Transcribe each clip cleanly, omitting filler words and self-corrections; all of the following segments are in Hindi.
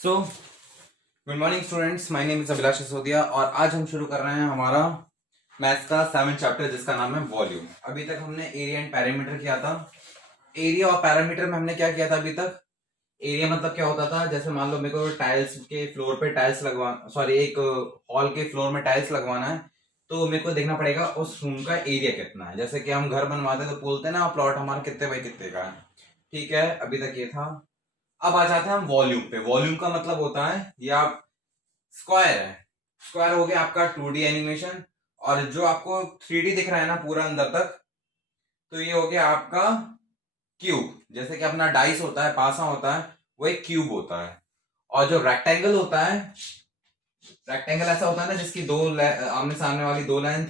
So good morning students, my name is Abhilash Sisodia और आज हम शुरू कर रहे हैं हमारा मैथ्स का 7th चैप्टर जिसका नाम है वॉल्यूम। अभी तक हमने एरिया एंड पैरामीटर किया था। एरिया और पैरामीटर में हमने क्या किया था अभी तक? एरिया मतलब क्या होता था, जैसे मान लो मेरे को टाइल्स के फ्लोर पे टाइल्स एक हॉल के फ्लोर में टाइल्स लगवाना है, तो मेरे को देखना पड़ेगा उस रूम का एरिया कितना है। जैसे कि हम घर बनवाते हैं तो बोलते हैं ना प्लॉट हमारा कितने बाई कितने का है। ठीक है, अभी तक ये था। अब आ जाते हैं हम वॉल्यूम पे। वॉल्यूम का मतलब होता है या स्क्वायर है। स्क्वायर हो गया आपका 2D एनिमेशन, और जो आपको 3D दिख रहा है ना पूरा अंदर तक, तो ये हो गया आपका क्यूब। जैसे कि अपना डाइस होता है, पासा होता है, वो एक क्यूब होता है। और जो रेक्टेंगल होता है, रेक्टेंगल ऐसा होता है ना जिसकी आमने सामने वाली दो लेंथ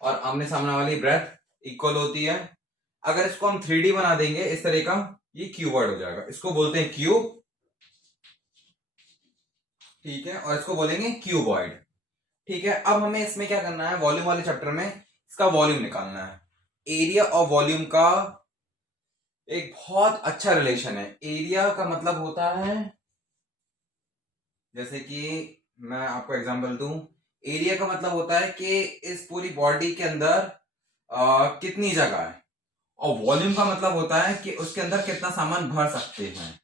और आमने सामने वाली ब्रेथ इक्वल होती है। अगर इसको हम 3D बना देंगे इस तरह का, ये क्यूबॉइड हो जाएगा। इसको बोलते हैं क्यूब, ठीक है, और इसको बोलेंगे क्यूबॉइड। ठीक है, अब हमें इसमें क्या करना है, वॉल्यूम वाले चैप्टर में इसका वॉल्यूम निकालना है। एरिया और वॉल्यूम का एक बहुत अच्छा रिलेशन है। एरिया का मतलब होता है, जैसे कि मैं आपको एग्जांपल दूं, एरिया का मतलब होता है कि इस पूरी बॉडी के अंदर कितनी जगह है। और वॉल्यूम का मतलब होता है कि उसके अंदर कितना सामान भर सकते हैं।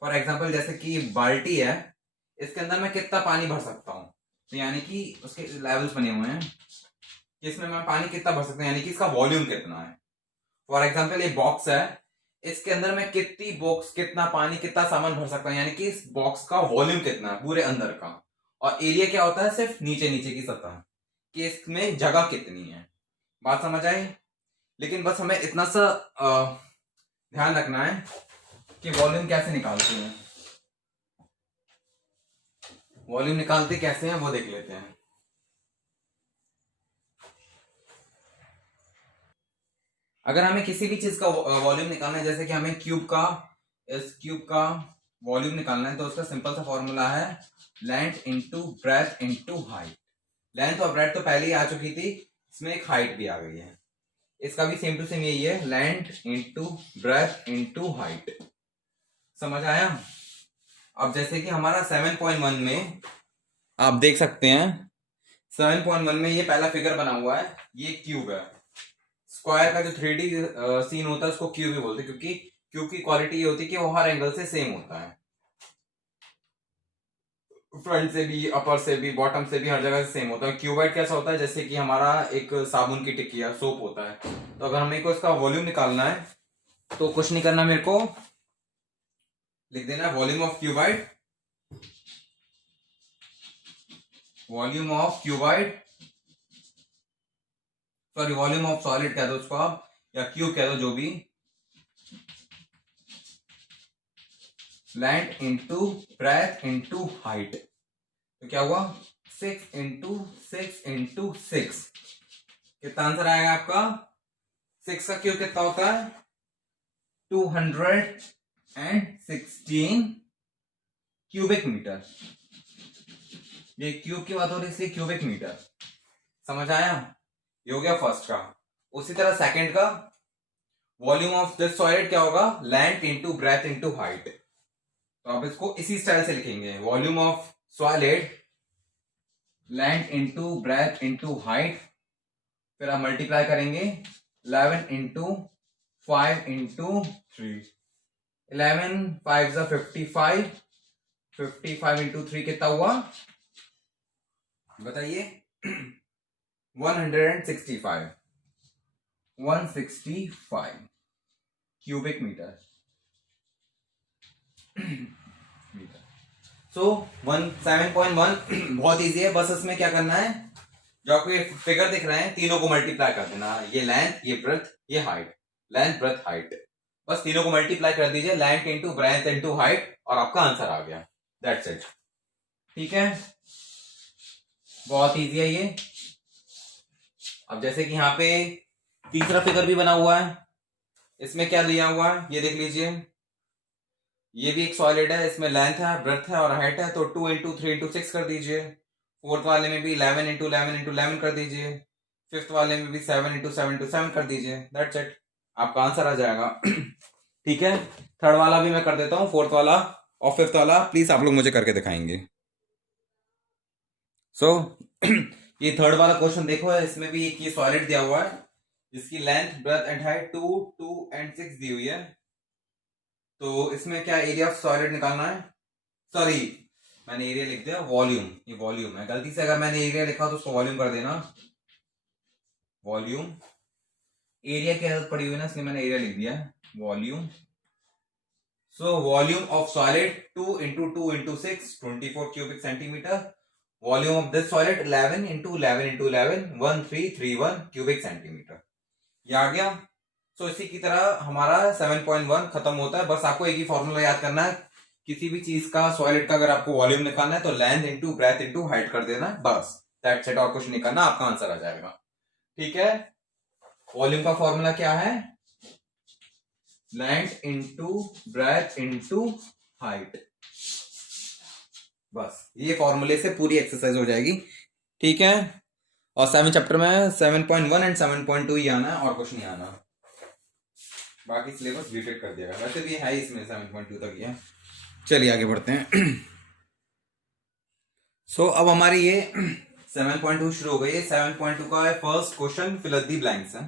फॉर एग्जाम्पल जैसे कि बाल्टी है, इसके अंदर मैं कितना पानी भर सकता हूं, तो यानी कि उसके लेवल्स बने हुए हैं कि इसमें मैं पानी कितना भर सकता हूं, यानी कि इसका वॉल्यूम कितना है। फॉर एग्जाम्पल ये बॉक्स है, इसके अंदर मैं कितना पानी कितना सामान भर सकता हूं, यानी कि इस बॉक्स का वॉल्यूम कितना है पूरे अंदर का। और एरिया क्या होता है, सिर्फ नीचे नीचे की सतह, कि इसमें जगह कितनी है। बात समझ आई? लेकिन बस हमें इतना सा ध्यान रखना है कि वॉल्यूम कैसे निकालते हैं। वॉल्यूम निकालते कैसे हैं वो देख लेते हैं। अगर हमें किसी भी चीज का वॉल्यूम निकालना है, जैसे कि हमें इस क्यूब का वॉल्यूम निकालना है, तो उसका सिंपल सा फॉर्मूला है length into breadth into height. Length और ब्रेथ तो पहले ही आ चुकी थी, इसमें एक हाइट भी आ गई है। इसका भी सेम टू सेम यही है, length into breadth into height. समझ आया? अब जैसे कि हमारा 7.1 में आप देख सकते हैं, 7.1 में ये पहला फिगर बना हुआ है, ये क्यूब है। स्क्वायर का जो 3D सीन होता है उसको क्यूब ही बोलते हैं, क्योंकि क्यूब की क्वालिटी ये होती है कि वो हर एंगल से सेम होता है, फ्रंट से भी, अपर से भी, बॉटम से भी, हर जगह से सेम होता है। क्यूबाइड कैसा होता है, जैसे कि हमारा एक साबुन की टिक्की सोप होता है। तो अगर हमें को इसका वॉल्यूम निकालना है तो कुछ नहीं करना, मेरे को लिख देना volume of cuboid, volume of cuboid, sorry volume of solid कह दो उसको आप, या क्यूब कह दो, जो भी, length into breadth into height. तो क्या हुआ, 6 इंटू 6 इंटू 6। कितना आंसर आएगा आपका? 6 का क्यूब कितना होता है? 216 क्यूबिक मीटर। ये क्यूब की बात हो रही है इसलिए क्यूबिक मीटर। समझ आया? ये हो गया फर्स्ट का। उसी तरह सेकंड का, वॉल्यूम ऑफ दिस सॉलिड क्या होगा, length into breadth into height. तो आप इसको इसी स्टाइल से लिखेंगे, volume of solid length into breadth into height, फिर आप मल्टीप्लाई करेंगे 11 इंटू 5 इंटू 3, 11 5 जा 55, 55 इंटू 3 कितना हुआ बताइए? 165, 165 क्यूबिक मीटर। सो 7.1 बहुत इजी है। बस इसमें क्या करना है, जो आपको ये फिगर दिख रहे हैं तीनों को मल्टीप्लाई कर देना। ये लेंथ, ये ब्रेथ, ये हाइट, लेंथ ब्रेथ हाइट, बस तीनों को मल्टीप्लाई कर दीजिए, length into breadth into height, और आपका आंसर आ गया। That's it. ठीक है, बहुत इजी है ये। अब जैसे कि यहाँ पे तीसरा फिगर भी बना हुआ है, इसमें क्या लिया हुआ है ये देख लीजिए। ये भी एक सॉलिड है, इसमें लेंथ है, ब्रेथ है और हाइट है, तो 2 इंटू 3 इंटू 6 कर दीजिए। फोर्थ वाले में भी 11 इंटू 11 इंटू 11 कर दीजिए। फिफ्थ वाले में भी 7 इंटू 7 इंटू 7 कर दीजिए। दैट्स इट, आपका आंसर आ जाएगा। ठीक है, थर्ड वाला भी मैं कर देता हूँ, फोर्थ वाला और फिफ्थ वाला प्लीज आप लोग मुझे करके दिखाएंगे। सो ये थर्ड वाला क्वेश्चन देखो, इसमें भी एक ये सॉलिड दिया हुआ है जिसकी length breadth and height 2, 2 and 6 दी हुई है। तो इसमें क्या एरिया ऑफ सॉलिड निकालना है, सॉरी मैंने एरिया लिख दिया वॉल्यूम, ये वॉल्यूम है, गलती से अगर मैंने एरिया लिखा तो उसको वॉल्यूम कर देना। वॉल्यूम एरिया की आदत पड़ी हुई ना, इसलिए मैंने एरिया लिख दिया volume. So volume of solid 2 into 2 into 6 24 cubic centimetre. Volume of this solid 11 into 11 into 11 1331 cubic centimetre. ये आ गया। सो इसी की तरह हमारा 7.1 खत्म होता है। बस आपको एक ही फॉर्मूला याद करना है, किसी भी चीज का सॉलिड का अगर आपको वॉल्यूम निकालना है तो length into breadth into height कर देना है, बस दैट्स इट। और कुछ नहीं करना, आपका आंसर आ जाएगा। ठीक है, वॉल्यूम का फॉर्मूला क्या है, length into breadth into height. बस ये फॉर्मूले से पूरी एक्सरसाइज हो जाएगी। ठीक है, और 7 चैप्टर में 7.1 एंड 7.2 ही आना है और कुछ नहीं आना, बाकी सिलेबस रिपीट कर दिया। वैसे भी है इसमें 7.2 तक ही है। चलिए आगे बढ़ते हैं। सो अब हमारी ये 7.2 शुरू हो गई है। 7.2 का है first question, fill the blanks है।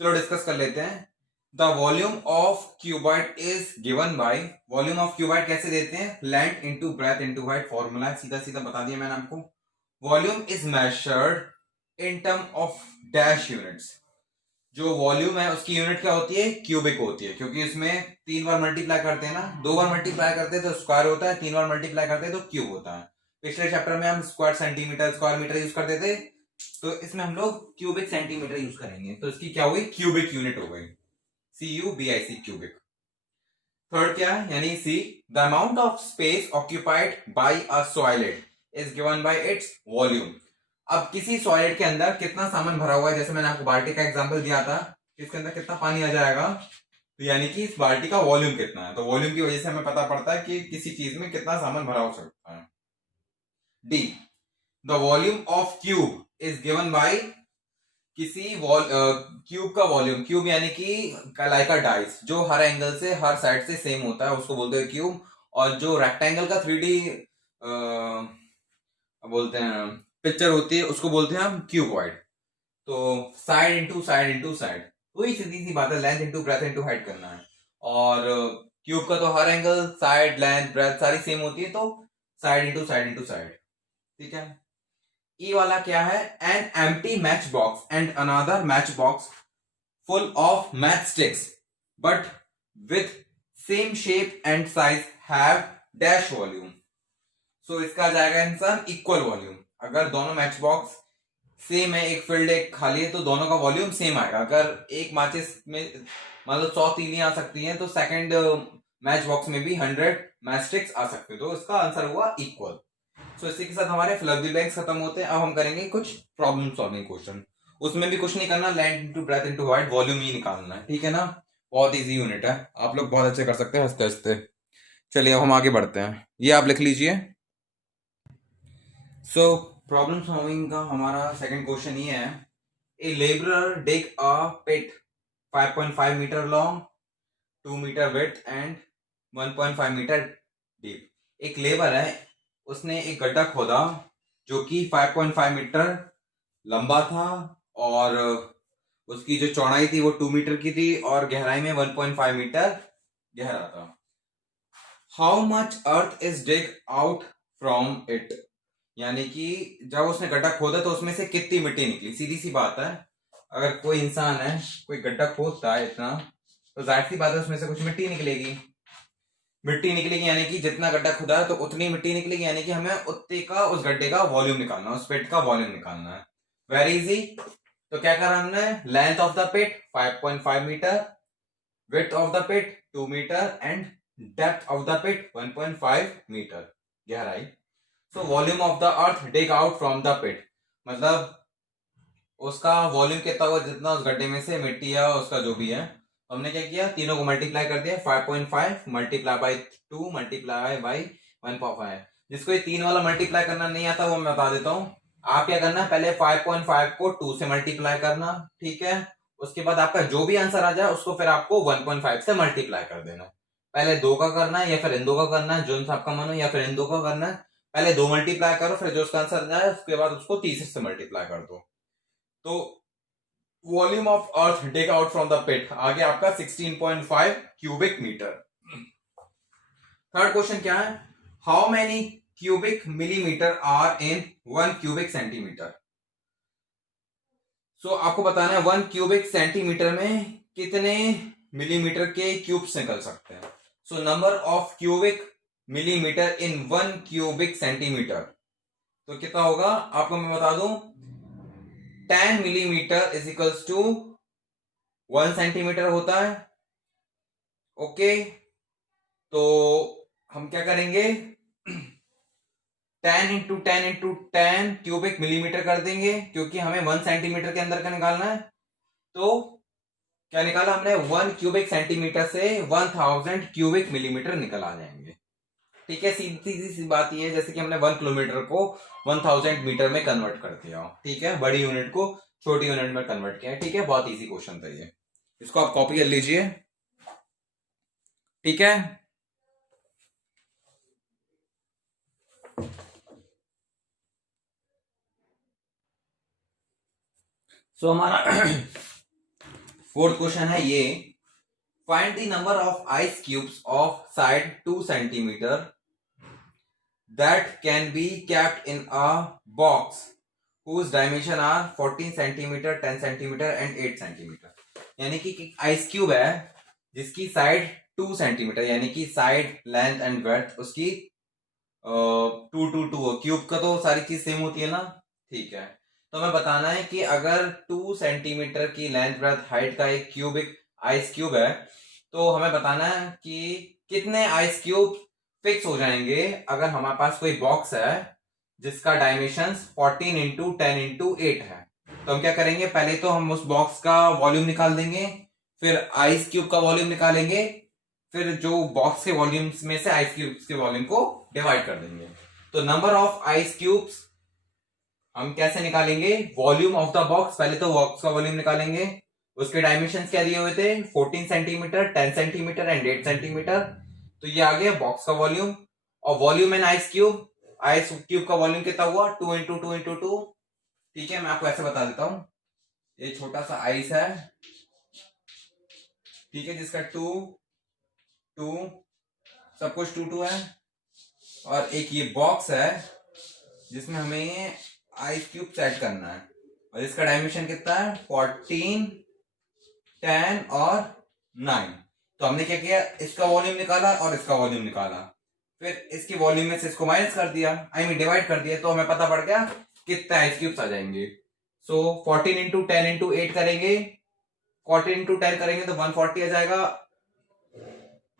चलो डिस्कस कर लेते हैं। The volume of cuboid is given by, volume of cuboid कैसे देते हैं, length into breadth into height. Formula सीधा सीधा बता दिया मैंने आपको। Volume is measured in term of dash units. जो वॉल्यूम है उसकी यूनिट क्या होती है, क्यूबिक होती है, क्योंकि इसमें 3 बार मल्टीप्लाई करते हैं ना, 2 बार मल्टीप्लाई करते हैं तो स्क्वायर होता है, 3 बार मल्टीप्लाई करते हैं तो क्यूब होता है। पिछले चैप्टर में हम square centimetre square metre use करते थे, तो इसमें हम लोग क्यूबिक सेंटीमीटर यूज करेंगे। तो इसकी क्या हुई, क्यूबिक यूनिट हो गई, CUBIC क्यूबिक। थर्ड क्या है, यानी C, the amount of space occupied by a solid is given by its volume. अब किसी सॉलिड के अंदर कितना सामान भरा हुआ है, जैसे मैंने आपको बाल्टी का एग्जांपल दिया था, इसके अंदर कितना पानी आ जाएगा, तो यानी कि इस बाल्टी का वॉल्यूम कितना है। तो वॉल्यूम की वजह से हमें पता पड़ता है कि किसी चीज में कितना सामान भरा हो सकता है। D, the volume of cube is given bye, किसी क्यूब का वॉल्यूम, क्यूब यानी कि लाइक अ डाइस, जो हर एंगल से हर साइड से सेम होता है उसको बोलते हैं क्यूब। और जो रेक्टेंगल का 3D बोलते हैं पिक्चर होती है उसको बोलते हैं हम क्यूबॉइड। तो side into side into side, वही सीधी सी बात है, length into breadth into height करना है। और क्यूब का तो हर एंगल साइड लेंथ ब्रेथ सारी सेम होती है, तो side into side into side. ठीक है, ई वाला क्या है, an empty match box and another match box full of match sticks but with same shape and size have dash volume. So इसका आ जाएगा आंसर इक्वल वॉल्यूम। अगर दोनों मैच बॉक्स सेम है, एक फील्ड एक खाली है, तो दोनों का वॉल्यूम सेम आएगा। अगर एक माचिस में मतलब 100 तीलियां आ सकती हैं, तो सेकंड मैच बॉक्स में भी 100 मैच स्टिक्स आ सकते हैं। तो इसका आंसर हुआ इक्वल। सो इसी के साथ हमारे फिल द ब्लैंक्स खत्म होते हैं। अब हम करेंगे कुछ प्रॉब्लम सॉल्विंग क्वेश्चन। उसमें भी कुछ नहीं करना, length into breadth into height, volume ही निकालना है। ठीक है ना, बहुत इजी यूनिट है, आप लोग बहुत अच्छे कर सकते हैं हंसते हंसते। चलिए अब हम आगे बढ़ते हैं, ये आप लिख लीजिए। सो प्रॉब्लम सॉल्विंग का हमारा सेकंड क्वेश्चन ये है, a labourer dig a pit 5.5 metre long, 2 metre width and 1.5 metre deep. एक लेबर है, उसने एक गड्ढा खोदा जो कि 5.5 मीटर लंबा था, और उसकी जो चौड़ाई थी वो 2 मीटर की थी, और गहराई में 1.5 मीटर गहरा था। How much earth is dig out from it, यानी कि जब उसने गड्ढा खोदा तो उसमें से कितनी मिट्टी निकली। सीधी सी बात है, अगर कोई इंसान है कोई गड्ढा खोदता है इतना, तो जाहिर सी बात है उसमें से कुछ मिट्टी निकलेगी। मिट्टी निकलेगी यानी कि जितना गड्ढा खुदा है तो उतनी मिट्टी निकलेगी, यानी कि हमें उतने का उस गड्ढे का वॉल्यूम निकालना है, उस पिट का वॉल्यूम निकालना है। Very easy. तो क्या करा हमने, length of the pit 5.5 metre, width of the pit 2 metre and depth of the pit 1.5 metre गहराई। So volume of the earth dig out from the pit, मतलब उसका वॉल्यूम कितना होगा, जितना उस गड्ढे में से मिट्टी है उसका जो भी है। हमने क्या किया, तीनों को मल्टीप्लाई कर दिया, 5.5 मल्टीप्लाई बाई 2 मल्टीप्लाई बाई 1.5। जिसको ये 3 वाला मल्टीप्लाई करना नहीं आता वो मैं बता देता हूँ। आप क्या करना, पहले 5.5 को 2 से मल्टीप्लाई करना, ठीक है। उसके बाद आपका जो भी आंसर आ जाए उसको फिर आपको 1.5 से मल्टीप्लाई कर देना। पहले 2 का करना है या फिर इन 2 का करना है, जो आपका मन हो, या फिर इन 2 का करना है। पहले 2 मल्टीप्लाई करो, फिर जो उसका आंसर जाए उसके बाद उसको तीसरे से मल्टीप्लाई कर दो। तो volume of earth take out from the pit आ गया आपका 16.5 क्यूबिक मीटर। थर्ड क्वेश्चन क्या है, how many cubic millimetre are in 1 cubic centimetre. So आपको बताना है 1 क्यूबिक सेंटीमीटर में कितने मिलीमीटर के क्यूब्स निकल सकते हैं। So number of cubic millimetre in 1 cubic centimetre, तो कितना होगा आपको मैं बता दूं, 10 millimetre is equals to 1 centimetre होता है। ओके, तो हम क्या करेंगे, 10 इंटू 10 इंटू 10 क्यूबिक मिलीमीटर कर देंगे, क्योंकि हमें 1 सेंटीमीटर के अंदर का निकालना है। तो क्या निकाला हमने, 1 क्यूबिक सेंटीमीटर से 1000 क्यूबिक मिलीमीटर निकल आ जाएंगे। ठीक है, सीधी सी बात ये है जैसे कि हमने 1 किलोमीटर को 1000 मीटर में कन्वर्ट कर दिया। ठीक है, बड़ी यूनिट को छोटी यूनिट में कन्वर्ट किया। ठीक है, बहुत इजी क्वेश्चन था ये, इसको आप कॉपी कर लीजिए। ठीक है, सो हमारा फोर्थ क्वेश्चन है ये, find the number of ice cubes of side 2 centimetre that can be kept in a box whose dimension are 14 centimeter, 10 centimeter and 8 centimeter। यानी कि आइस क्यूब है जिसकी साइड 2 सेंटीमीटर, यानी कि साइड लेंथ एंड ब्रेड्थ उसकी 2 क्यूब का तो सारी चीज सेम होती है ना। ठीक है, तो हमें बताना है कि अगर 2 सेंटीमीटर की लेंथ ब्रेड्थ हाइट का एक क्यूबिक आइस क्यूब है, तो हमें बताना है कि कितने आइस क्यूब फिक्स हो जाएंगे अगर हमारे पास कोई बॉक्स है जिसका डायमेंशंस 14 इंटू 10 इंटू 8 है। तो हम क्या करेंगे, पहले तो हम उस बॉक्स का वॉल्यूम निकाल देंगे, फिर आइस क्यूब का वॉल्यूम निकालेंगे, फिर जो बॉक्स के वॉल्यूम्स में से आइस क्यूब्स के वॉल्यूम को डिवाइड कर देंगे। तो नंबर ऑफ आइस क्यूब्स हम कैसे निकालेंगे, वॉल्यूम ऑफ द बॉक्स, पहले तो बॉक्स का वॉल्यूम निकालेंगे, उसके डायमेंशंस क्या दिए हुए थे, 14 सेंटीमीटर, 10 सेंटीमीटर एंड 8 सेंटीमीटर। तो ये आ गया बॉक्स का वॉल्यूम। और वॉल्यूम इन आइस क्यूब का वॉल्यूम कितना हुआ, 2 इंटू 2 इंटू 2। ठीक है, मैं आपको ऐसे बता देता हूं, ये छोटा सा आइस है, ठीक है, जिसका 2 2 सब कुछ 2 2 है, और एक ये बॉक्स है जिसमें हमें ये आइस क्यूब सेट करना है, और इसका डायमेंशन कितना है, 14 10 और 9। तो हमने क्या किया, इसका वॉल्यूम निकाला और इसका वॉल्यूम निकाला, फिर इसकी वॉल्यूम में से इसको माइनस कर दिया, आई मीन डिवाइड कर दिया, तो हमें पता पड़ गया कितने आइस क्यूब्स आ जाएंगे। सो 14 इंटू 10 इंटू 8 करेंगे, 14 इंटू 10 करेंगे तो 140 आ जाएगा,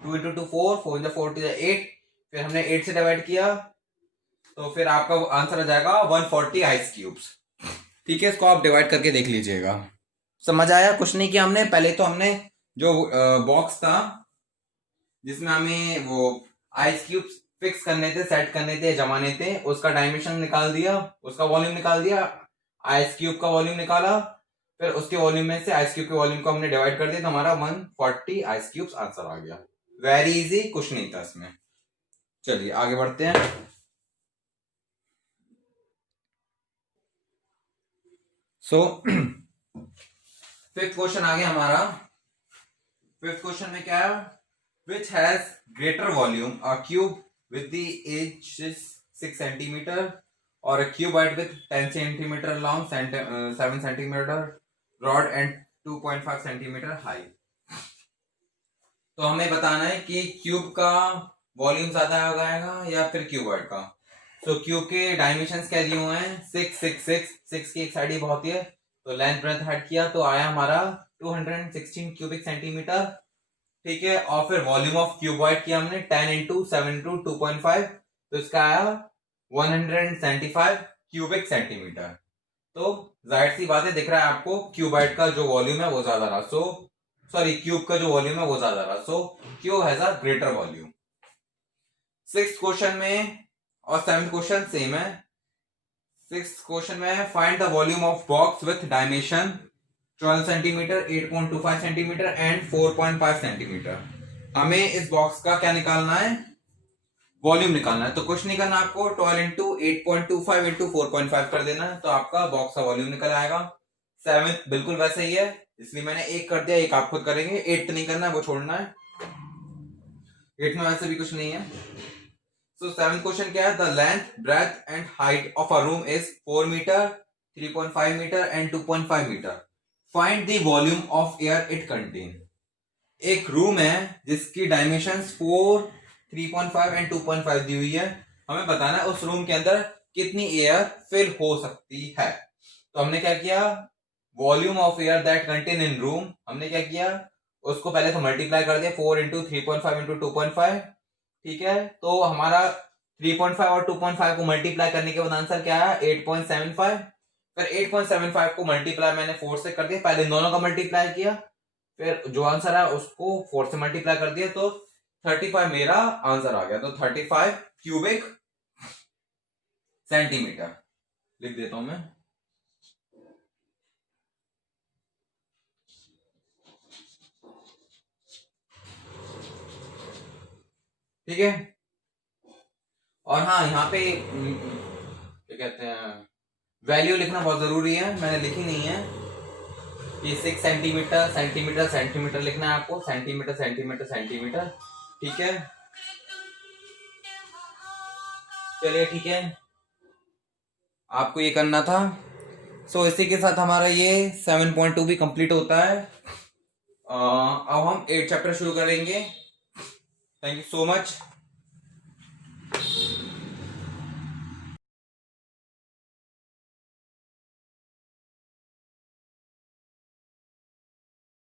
2 इंटू 2 4 4 इंटू 4 8, फिर हमने 8 से डिवाइड किया, तो फिर आपका आंसर आ जाएगा 140 आइस क्यूब्स। ठीक है, इसको आप डिवाइड करके देख लीजिएगा। समझ आया, कुछ नहीं किया हमने, पहले तो हमने जो बॉक्स था जिसमें हमें वो आइस क्यूब फिक्स करने थे, सेट करने थे, जमाने थे, उसका डायमेंशन निकाल दिया, उसका वॉल्यूम निकाल दिया, आइस क्यूब का वॉल्यूम निकाला, फिर उसके वॉल्यूम में से आइस क्यूब के वॉल्यूम को हमने डिवाइड कर दिया, तो हमारा 140 आइस क्यूब्स आंसर आ गया। वेरी इजी, कुछ नहीं था इसमें। चलिए आगे बढ़ते हैं। सो फिफ्थ क्वेश्चन आ गया हमारा। फिफ्थ क्वेश्चन में क्या है, which has greater volume, a cube with the edge is 6 centimeter or a cuboid with 10 centimeter long, 7 centimeter broad and 2.5 centimeter high। तो हमें बताना है कि क्यूब का वॉल्यूम ज्यादा आ जाएगा या फिर क्यूबॉइड का। तो क्यूब के डायमेंशंस क्या दिए हुए हैं, 6 6 6 6 की एक साइड ही बहुत ही है, तो लेंथ ब्रेड्थ ऐड किया तो आया हमारा 216 क्यूबिक सेंटीमीटर। ठीक है, और फिर वॉल्यूम ऑफ क्यूबॉइड किया हमने 10 इंटू 7 इंटू 2.5, तो इसका आया 175 क्यूबिक सेंटीमीटर। तो जाहिर सी बात है, दिख रहा है आपको क्यूबॉइड का जो वॉल्यूम है वो ज्यादा रहा, सो सॉरी क्यूब का जो वॉल्यूम है वो ज्यादा रहा, सो cube has a greater volume. Sixth question में और सेवेंथ क्वेश्चन सेम है। सिक्स्थ क्वेश्चन में find the volume of box with dimension 12 centimetre, 8.25 centimetre and 4.5 centimetre. हमें इस बॉक्स का क्या निकालना है, वॉल्यूम निकालना है। तो कुछ नहीं करना आपको, 12 इंटू 8.25 इंटू 4.5 कर देना है, तो आपका बॉक्स का वॉल्यूम निकल आएगा। 7 बिल्कुल वैसे ही है, इसलिए मैंने 1 कर दिया, 1 आप खुद करेंगे। 8 नहीं करना है, वो छोड़ना है, 8 में वैसे भी कुछ नहीं है। सो 7th क्वेश्चन क्या है, the length breadth and height of a room is 4 metre, 3.5 metre and 2.5 metre. Find the volume of air it contain. एक रूम है जिसकी डायमेंशंस 4, 3.5 एंड 2.5 दी हुई है। हमें बताना है उस रूम के अंदर कितनी एयर फिल हो सकती है। तो हमने क्या किया, volume of air that contain in room, हमने क्या किया, उसको पहले तो मल्टीप्लाई कर दिया, 4 इंटू 3.5 इंटू 2.5। ठीक है, तो हमारा 3.5 और 2.5 को मल्टीप्लाई करने के बाद आंसर क्या है, 8.75। फिर 8.75 को मल्टीप्लाई मैंने 4 से कर दिया, पहले इन दोनों का मल्टीप्लाई किया, फिर जो आंसर है उसको 4 से मल्टीप्लाई कर दिया, तो 35 मेरा आंसर आ गया। तो 35 क्यूबिक सेंटीमीटर लिख देता हूं मैं। ठीक है, और हाँ यहाँ पे क्या कहते हैं, वैल्यू लिखना बहुत जरूरी है, मैंने लिखी नहीं है। ये 6 सेंटीमीटर सेंटीमीटर सेंटीमीटर लिखना है आपको, सेंटीमीटर सेंटीमीटर सेंटीमीटर। ठीक है, चलिए ठीक है, आपको ये करना था। सो इसी के साथ हमारा ये 7.2 भी कंप्लीट होता है। अब हम 8 चैप्टर शुरू करेंगे। Thank you so much.